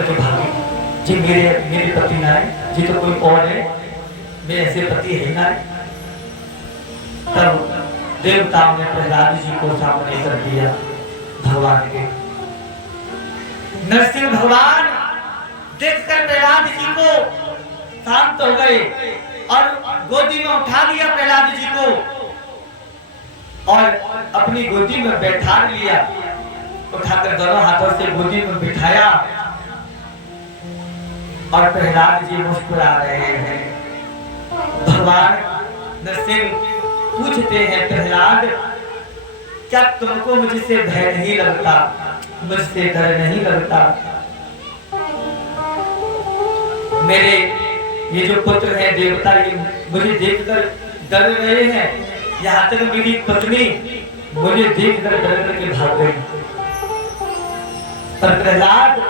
करके भागी जी मेरे पति ना है जी, तो कोई और है, मेरे ऐसे पति है ना। तब देवताओं ने प्रहलाद जी को सामने कर दिया भगवान के। नरसिंह भगवान देखकर प्रहलाद जी को शांत हो गए और गोदी में उठा लिया प्रहलाद जी को और अपनी गोदी में बैठा लिया। उठाकर दोनों हाथों से गोदी में बिठाया और प्रहलाद जी मुस्कुरा रहे हैं। भगवान नरसिंह पूछते हैं, प्रहलाद क्या तुमको मुझसे भय नहीं लगता, मुझसे डर नहीं लगता? मेरे ये जो पुत्र है देवता, ये मुझे देखकर डर रहे हैं। यहाँ तक मेरी पत्नी मुझे देखकर डर करके भाग गई। पर प्रहलाद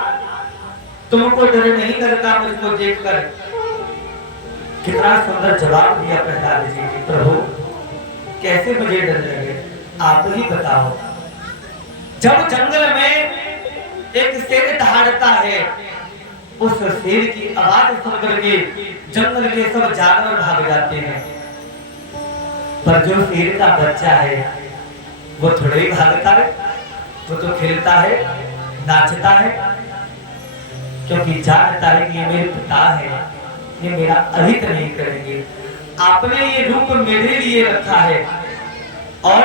तुमको डर नहीं लगता मुझको देखकर? कितना सुंदर जवाब दिया प्रहलाद जी ने। प्रभु कैसे मुझे डर लगे, आप ही बताओ। जब जंगल में एक शेर दहाड़ता है, उस शेर की आवाज सुन करके जंगल के सब जानवर भाग जाते हैं, पर जो शेर का बच्चा है वो थोड़े ही भागता है, वो तो खेलता है, नाचता है, क्योंकि जानता है कि ये मेरे पिता है, ये मेरा अहित नहीं करेंगे। आपने ये रूप मेरे लिए रखा है और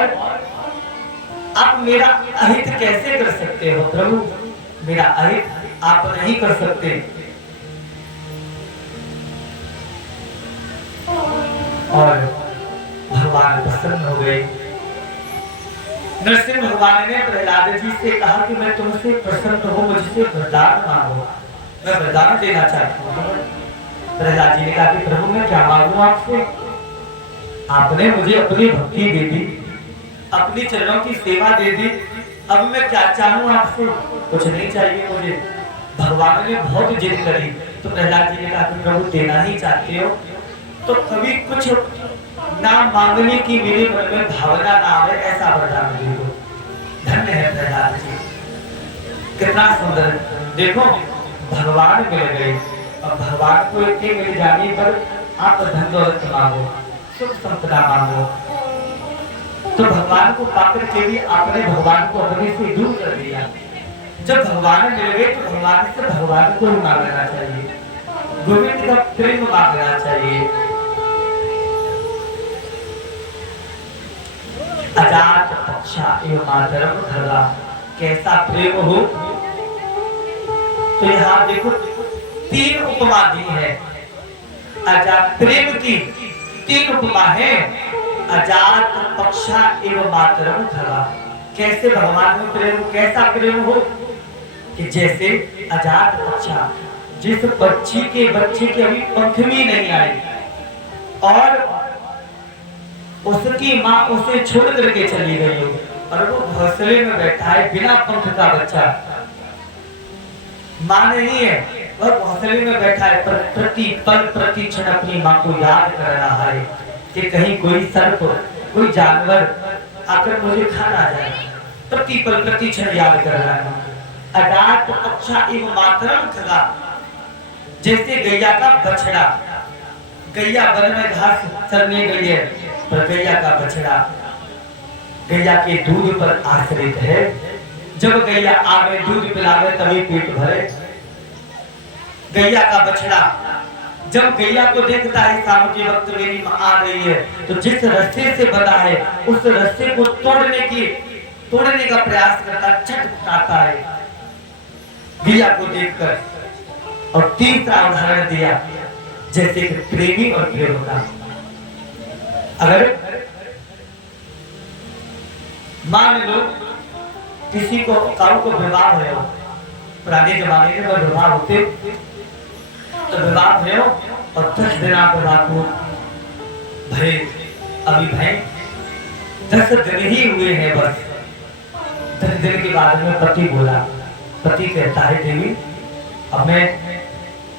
आप मेरा अहित कैसे कर सकते हो प्रभु? मेरा अहित आप नहीं कर सकते। और भगवान प्रसन्न हो गए। नरसिंह भगवान ने प्रहलाद जी से कहा कि मैं तुमसे प्रसन्न हूं, मुझसे वरदान मांगो, मैं वरदान देना चाहता हूं। प्रहलाद जी ने कहा कि प्रभु मैं क्या मांगू आपसे? आपने मुझे अपनी भक्ति दे दी, अपनी चरणों की सेवा दे दी, अब मैं क्या चाहूं आपसे? कुछ नहीं चाहिए मुझे। भगवान ने बहुत जिद करी तो प्रहलाद जी ने कहा कि प्रभु देना ही चाहते हो तो कभी कुछ ना मांगने की मेरे मन में भावना ना आए, ऐसा वरदान दे दो। धन्य है प्रहलाद जी, कितना सुंदर। देखो भगवान मिल गए और भगवान को इतने मिल जाने पर आप धन दौलत मांगो, सुख संपदा मांगो, तो भगवान को पाकर के भी आपने भगवान को अपने से दूर कर दिया। जब भगवान मिल गए तो भगवान से भगवान को ही मांगना चाहिए, गोविंद का प्रेम मांगना चाहिए। अजात पक्षा एवं मातरम धरा, कैसा प्रेम हो। तो यहाँ देखो तीन उपमा दी है। अजात प्रेम की तीन उपमा है, अजात पक्षा एवं मातरम धरा। कैसे भगवान में प्रेम, कैसा प्रेम हो कि जैसे अजात पक्षा, जिस पक्षी के बच्चे के अभी पंख भी नहीं आए और उसकी माँ उसे छोड़ करके चली गई हो और वो घोंसले में बैठा है बिना पंख का बच्चा, माँ नहीं है, वह घोंसले में बैठा है, पर प्रति पल प्रति क्षण अपनी माँ को याद कर रहा है कि कहीं कोई सर्प, कोई जानवर आकर मुझे खा ना जाए। प्रति पल प्रति क्षण याद कर रहा है। अजात पक्षा एवं मातरम खगा, जैसे गैया का बछड़ा, गैया वन में घास चरने गई है पर गैया का बछड़ा गैया के दूध पर आश्रित है। जब गैया आवे दूध पिलावे तभी पेट भरे। गैया का बछड़ा जब गैया को देखता है शाम के वक्त मेरी मां आ रही है, तो जिस रस्से से बंधा है उस रस्से को तोड़ने का प्रयास करता, छटपटाता है गैया को देखकर। और तीसरा उदाहरण दिया जैसे कि प्रेमी और प्रेम का। अगर मान लो किसी को काऊ को विवाह है, पुराने जमाने में विवाह होते तो विवाह है और 10 दिन विवाह को भय अभी भय 10 दिन ही हुए हैं बस। 10 दिन के बाद में पति बोला, पति कहता है देवी अब मैं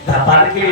व्यापार के लिए